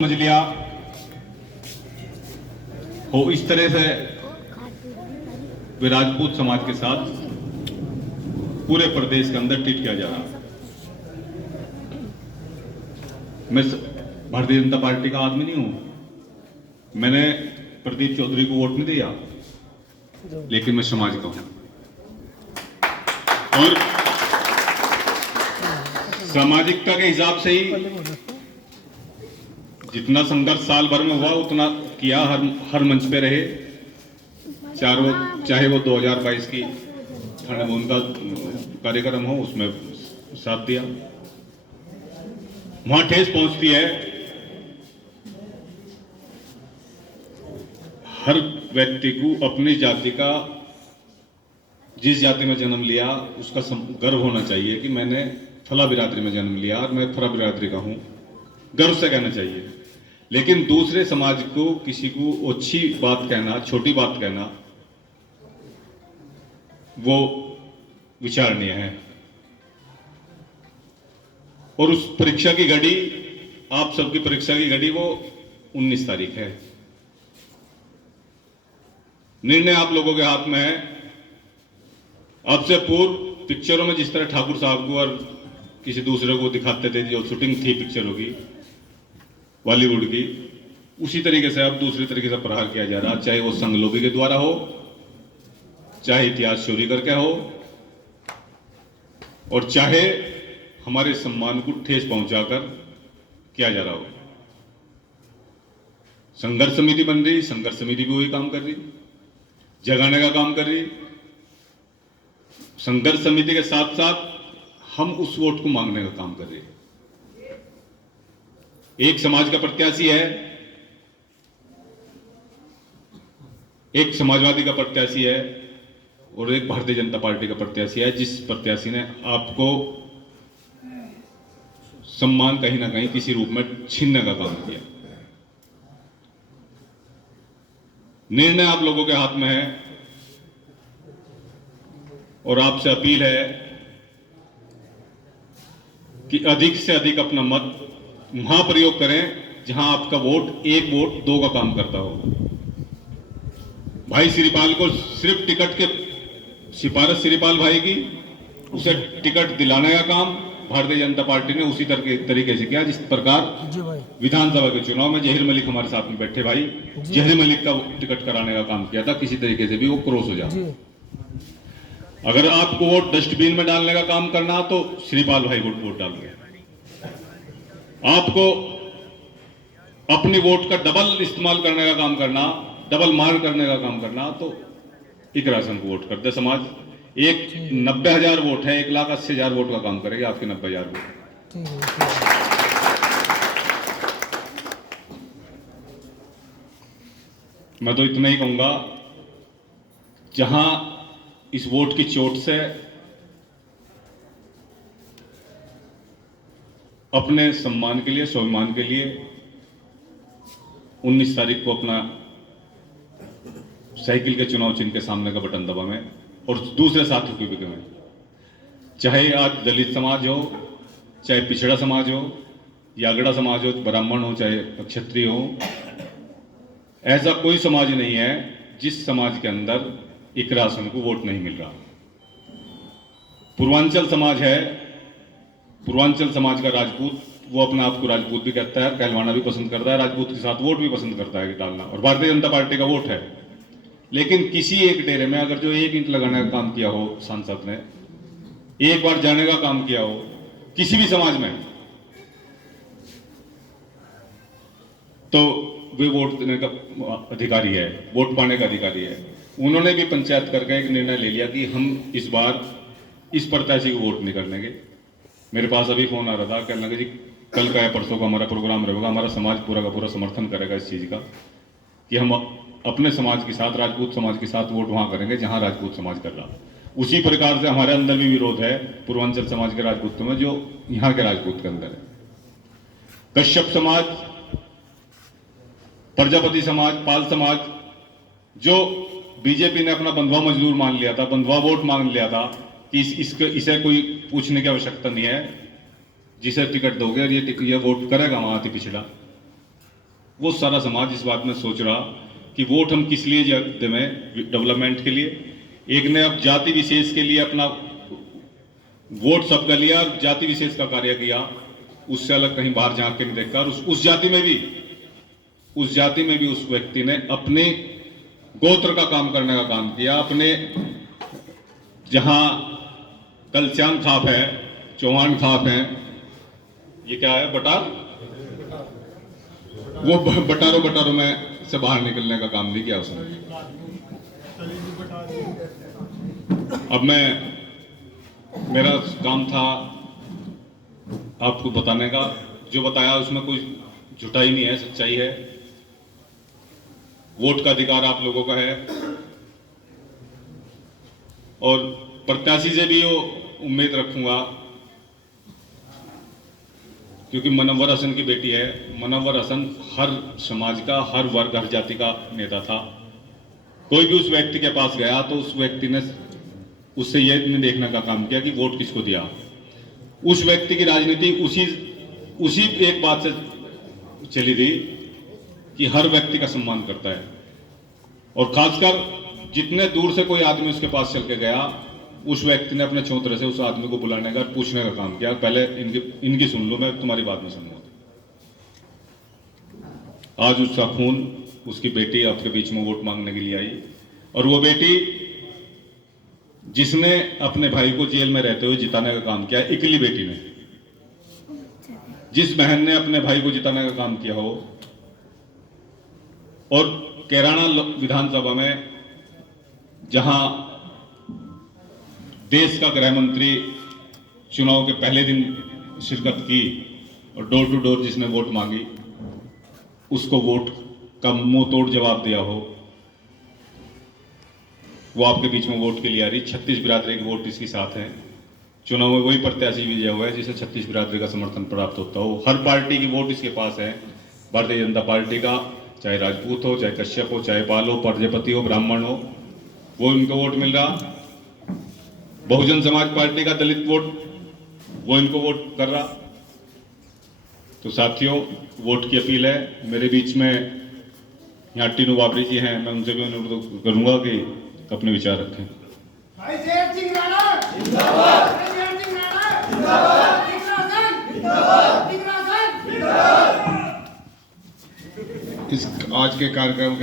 समझ लिया हो इस तरह से वे राजपूत समाज के साथ पूरे प्रदेश के अंदर ट्रीट किया जा रहा। मैं भारतीय जनता पार्टी का आदमी नहीं हूं, मैंने प्रदीप चौधरी को वोट नहीं दिया, लेकिन मैं समाज का हूं और सामाजिकता के हिसाब से ही जितना संघर्ष साल भर में हुआ उतना किया, हर मंच पे रहे, चाहे वो 2022 की उनका कार्यक्रम हो उसमें साथ दिया। वहां ठेस पहुंचती है, हर व्यक्ति को अपनी जाति का, जिस जाति में जन्म लिया उसका गर्व होना चाहिए कि मैंने फला बिरादरी में जन्म लिया और मैं फला बिरादरी का हूं, गर्व से कहना चाहिए। लेकिन दूसरे समाज को किसी को अच्छी बात कहना, छोटी बात कहना, वो विचारणीय है। और उस परीक्षा की घड़ी, आप सबकी परीक्षा की घड़ी वो 19 तारीख है। निर्णय आप लोगों के हाथ में है। आपसे पूर्व पिक्चरों में जिस तरह ठाकुर साहब को और किसी दूसरे को दिखाते थे, जो शूटिंग थी पिक्चरों की बॉलीवुड की, उसी तरीके से अब दूसरी तरीके से प्रहार किया जा रहा, चाहे वो संघ लोभी के द्वारा हो, चाहे इतिहास चोरी करके हो, और चाहे हमारे सम्मान को ठेस पहुंचाकर किया जा रहा हो। संघर्ष समिति बन रही, संघर्ष समिति भी वही काम कर रही, जगाने का काम कर रही। संघर्ष समिति के साथ साथ हम उस वोट को मांगने का काम कर रहे हैं। एक समाज का प्रत्याशी है, एक समाजवादी का प्रत्याशी है और एक भारतीय जनता पार्टी का प्रत्याशी है, जिस प्रत्याशी ने आपको सम्मान कहीं ना कहीं किसी रूप में छीनने का काम किया। निर्णय आप लोगों के हाथ में है और आपसे अपील है कि अधिक से अधिक अपना मत वहां प्रयोग करें जहां आपका वोट, एक वोट दो का काम करता हो। भाई श्रीपाल को सिर्फ टिकट के सिफारिश श्रीपाल भाई की, उसे टिकट दिलाने का काम भारतीय जनता पार्टी ने उसी तरीके से किया जिस प्रकार विधानसभा के चुनाव में जहीर मलिक हमारे साथ में बैठे भाई, जहीर मलिक का टिकट कराने का काम किया था, किसी तरीके से भी वो क्रॉस हो जाए। अगर आपको वोट डस्टबिन में डालने का काम करना तो श्रीपाल भाई वोट डालिए। आपको अपनी वोट का डबल इस्तेमाल करने का काम करना, डबल मार करने का काम करना, तो इकरा सिंह को वोट कर दे समाज। एक 90,000 वोट है, 1,80,000 वोट का काम करेगा आपके 90,000 वोट। मैं तो इतना ही कहूंगा, जहां इस वोट की चोट से अपने सम्मान के लिए, स्वाभिमान के लिए 19 तारीख को अपना साइकिल के चुनाव चिन्ह के सामने का बटन दबा में, और दूसरे साथियों की भी में, चाहे आज दलित समाज हो, चाहे पिछड़ा समाज हो, यागड़ा समाज हो, ब्राह्मण हो, चाहे क्षत्रिय हो, ऐसा कोई समाज नहीं है जिस समाज के अंदर इकरा सिंह को वोट नहीं मिल रहा। पूर्वांचल समाज है, पूर्वांचल समाज का राजपूत, वो अपने आप को राजपूत भी कहता है, कहलवाना भी पसंद करता है, राजपूत के साथ वोट भी पसंद करता है डालना, और भारतीय जनता पार्टी का वोट है। लेकिन किसी एक डेरे में अगर जो 1 ईंट लगाने का काम किया हो सांसद ने, एक बार जाने का काम किया हो किसी भी समाज में, तो वे वोट देने का अधिकारी है, वोट पाने का अधिकारी है। उन्होंने भी पंचायत करके एक निर्णय ले लिया कि हम इस बार इस प्रत्याशी को वोट नहीं करने के। मेरे पास अभी फोन आ रहा था, कहने लगे जी कल का या परसों का हमारा प्रोग्राम रहेगा, हमारा समाज पूरा का पूरा समर्थन करेगा इस चीज का कि हम अपने समाज के साथ, राजपूत समाज के साथ वोट वहां करेंगे जहां राजपूत समाज कर रहा। उसी प्रकार से हमारे अंदर भी विरोध है पूर्वांचल समाज के राजपूतों में जो यहां के राजपूत के अंदर है। कश्यप समाज, प्रजापति समाज, पाल समाज, जो बीजेपी ने अपना बंधुआ मजदूर मान लिया था, बंधुआ वोट मान लिया था कि इसे कोई पूछने की आवश्यकता नहीं है, जिसे टिकट दोगे और ये वोट करेगा वहां अति पिछड़ा, वो सारा समाज इस बात में सोच रहा कि वोट हम किस लिए दें, डेवलपमेंट के लिए। एक ने अब जाति विशेष के लिए अपना वोट सबका लिया, जाति विशेष का कार्य किया, उससे अलग कहीं बाहर झांक के नहीं देखा। और उस जाति में भी उस व्यक्ति ने अपने गोत्र का काम करने का काम किया। अपने जहां कलचान खाप है, चौहान खाप है, ये क्या है, बटार, वो बटारों में से बाहर निकलने का काम भी किया उसने। अब मेरा काम था आपको बताने का, जो बताया उसमें कोई झूठाई नहीं है, सच्चाई है। वोट का अधिकार आप लोगों का है और प्रत्याशी से भी वो उम्मीद रखूंगा, क्योंकि मनव्वर हसन की बेटी है। मनव्वर हसन हर समाज का, हर वर्ग, हर जाति का नेता था। कोई भी उस व्यक्ति के पास गया तो उस व्यक्ति ने उससे यह नहीं देखने का काम किया कि वोट किसको दिया। उस व्यक्ति की राजनीति उसी एक बात से चली थी कि हर व्यक्ति का सम्मान करता है, और खासकर जितने दूर से कोई आदमी उसके पास चल के गया, उस व्यक्ति ने अपने चौतरे से उस आदमी को बुलाने का, पूछने का काम किया, पहले इनकी सुन लो, मैं तुम्हारी बात नहीं सुनूंगा। आज उसका खून, उसकी बेटी आपके बीच में वोट मांगने के लिए आई, और वो बेटी जिसने अपने भाई को जेल में रहते हुए जिताने का काम किया, इकली बेटी ने, जिस बहन ने अपने भाई को जिताने का काम किया हो, और कैराना विधानसभा में जहां देश का गृह मंत्री चुनाव के पहले दिन शिरकत की और डोर टू डोर जिसने वोट मांगी, उसको वोट का मुंह तोड़ जवाब दिया हो, वो आपके बीच में वोट के लिए आ रही। 36 बिरादरी के वोट इसके साथ हैं। चुनाव में वही प्रत्याशी विजय हुआ है जिसे 36 बिरादरी का समर्थन प्राप्त होता हो। हर पार्टी की वोट इसके पास है, भारतीय जनता पार्टी का, चाहे राजपूत हो, चाहे कश्यप हो, चाहे पाल हो, प्रजापति हो, ब्राह्मण हो, वो इनको वोट मिल रहा। बहुजन समाज पार्टी का दलित वोट, वो इनको वोट कर रहा। तो साथियों, वोट की अपील है। मेरे बीच में यहाँ टीनू बाबरी जी हैं, मैं उनसे भी अनुरोध करूंगा कि अपने विचार रखें। भाई जय सिंह राणा जिंदाबाद, भाई जय सिंह राणा जिंदाबाद, जिंदाबाद, जिंदाबाद। इस आज के कार्यक्रम